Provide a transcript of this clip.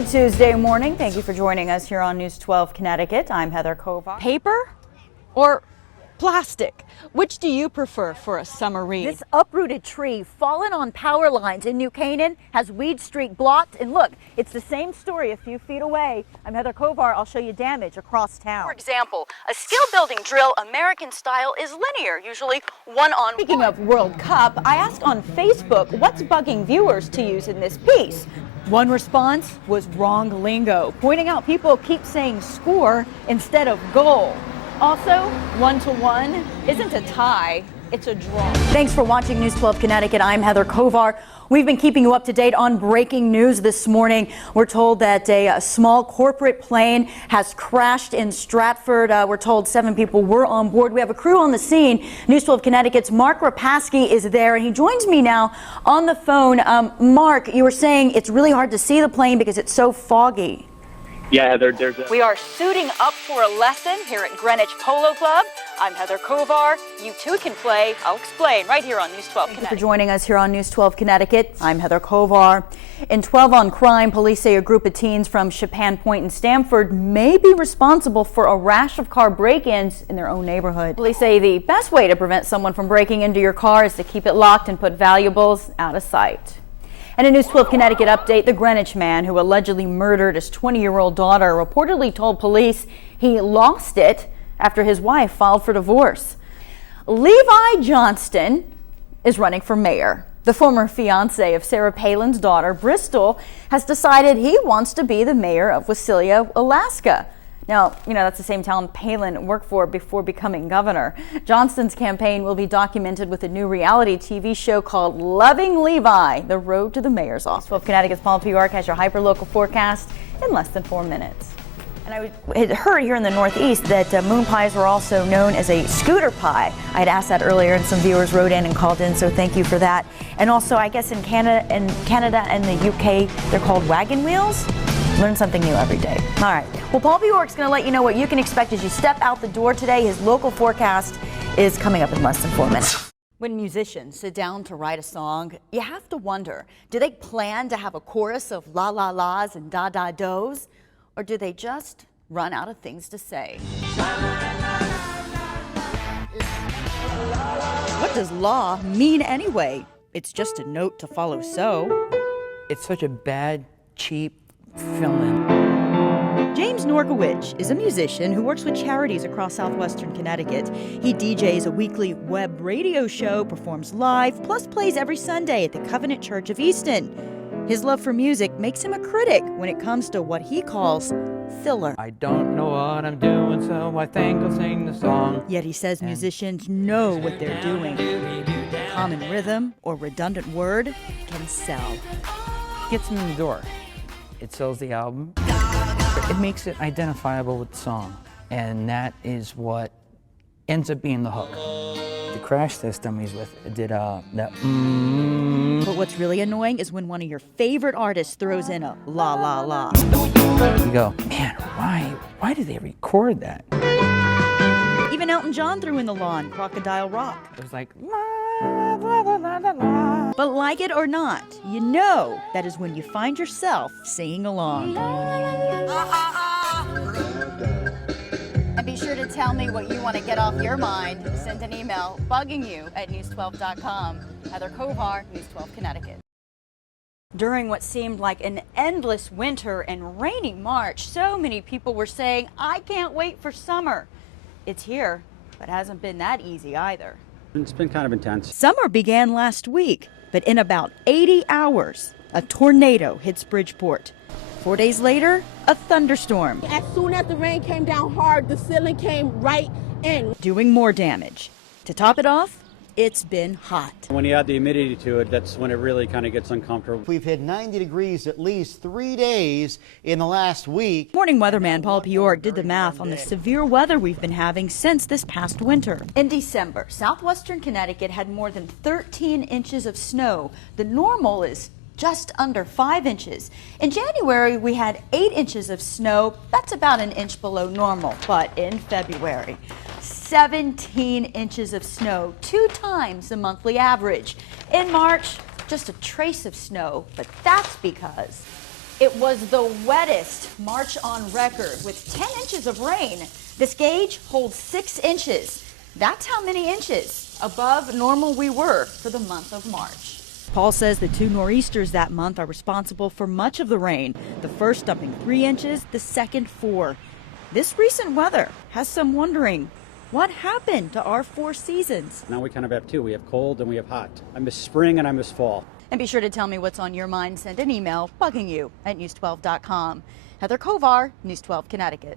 Good Tuesday morning. Thank you for joining us here on News 12 Connecticut. I'm Heather Kovar. Paper or plastic? Which do you prefer for a summer read? This uprooted tree fallen on power lines in New Canaan has Weed Street blocked. And look, it's the same story a few feet away. I'm Heather Kovar. I'll show you damage across town. For example, a skill building drill, American style, is linear, usually one on. Speaking of World Cup, I asked on Facebook what's bugging viewers to use in this piece. One response was wrong lingo, pointing out people keep saying score instead of goal. Also, 1-1 isn't a tie, it's a draw. Thanks for watching News 12 Connecticut. I'm Heather Kovar. We've been keeping you up to date on breaking news this morning. We're told that a small corporate plane has crashed in Stratford. We're told 7 people were on board. We have a crew on the scene. News 12 Connecticut's Mark Rapaski is there, and he joins me now on the phone. Mark, you were saying it's really hard to see the plane because it's so foggy. Yeah, Heather, We are suiting up for a lesson here at Greenwich Polo Club. I'm Heather Kovar. You too can play. I'll explain right here on News 12 Connecticut. Thank you for joining us here on News 12 Connecticut. I'm Heather Kovar. In 12 on Crime, police say a group of teens from Chapin Point in Stamford may be responsible for a rash of car break-ins in their own neighborhood. Police say the best way to prevent someone from breaking into your car is to keep it locked and put valuables out of sight. And a News 12 Connecticut update, the Greenwich man who allegedly murdered his 20-year-old daughter reportedly told police he lost it after his wife filed for divorce. Levi Johnston is running for mayor. The former fiance of Sarah Palin's daughter, Bristol, has decided he wants to be the mayor of Wasilla, Alaska. Now, that's the same town Palin worked for before becoming governor. Johnston's campaign will be documented with a new reality TV show called Loving Levi, The Road to the Mayor's Office. 12 Connecticut's Paul P. York has your hyperlocal forecast in less than 4 minutes. And I had heard here in the Northeast that moon pies were also known as a scooter pie. I had asked that earlier, and some viewers wrote in and called in, so thank you for that. And also, I guess in Canada and the UK, they're called wagon wheels. Learn something new every day. All right. Well, Paul P. York's going to let you know what you can expect as you step out the door today. His local forecast is coming up in less than 4 minutes. When musicians sit down to write a song, you have to wonder, do they plan to have a chorus of la la la's and da da do's? Or do they just run out of things to say? What does law mean anyway? It's just a note to follow so. It's such a bad, cheap fill-in. James Norkowich is a musician who works with charities across southwestern Connecticut. He DJs a weekly web radio show, performs live, plus plays every Sunday at the Covenant Church of Easton. His love for music makes him a critic when it comes to what he calls filler. I don't know what I'm doing, so I think I'll sing the song. Yet he says musicians know what they're doing. A common rhythm or redundant word can sell. Gets them in the door. It sells the album. It makes it identifiable with the song. And that is what ends up being the hook. The Crash Test Dummies with did that. But what's really annoying is when one of your favorite artists throws in a la la la. You go, man, why did they record that? Even Elton John threw in the law in Crocodile Rock. It was like, la, la, la, la, la, la. But like it or not, you know that is when you find yourself singing along. And be sure to tell me what you want to get off your mind. Send an email bugging you at news12.com. Heather Kovar, News 12 Connecticut. During what seemed like an endless winter and rainy March, so many people were saying, I can't wait for summer. It's here, but hasn't been that easy either. It's been kind of intense. Summer began last week, but in about 80 hours, a tornado hits Bridgeport. 4 days later, a thunderstorm. As soon as the rain came down hard, the ceiling came right in, doing more damage. To top it off, it's been hot. When you add the humidity to it, that's when it really kind of gets uncomfortable. We've hit 90 degrees at least 3 days in the last week. Morning weatherman Paul P. York did the math on the severe weather we've been having since this past winter. In December, southwestern Connecticut had more than 13 inches of snow. The normal is just under 5 inches. In January, we had 8 inches of snow. That's about an inch below normal. But in February, 17 inches of snow, 2 times the monthly average. In March, just a trace of snow, but that's because It was the wettest March on record with 10 inches of rain. This gauge holds 6 inches. That's how many inches above normal we were for the month of March. Paul says the 2 nor'easters that month are responsible for much of the rain. The first dumping 3 inches, the second 4. This recent weather has some wondering, what happened to our 4 seasons? Now we kind of have 2. We have cold and we have hot. I miss spring and I miss fall. And be sure to tell me what's on your mind. Send an email bugging you at news12.com. Heather Kovar, News 12 Connecticut.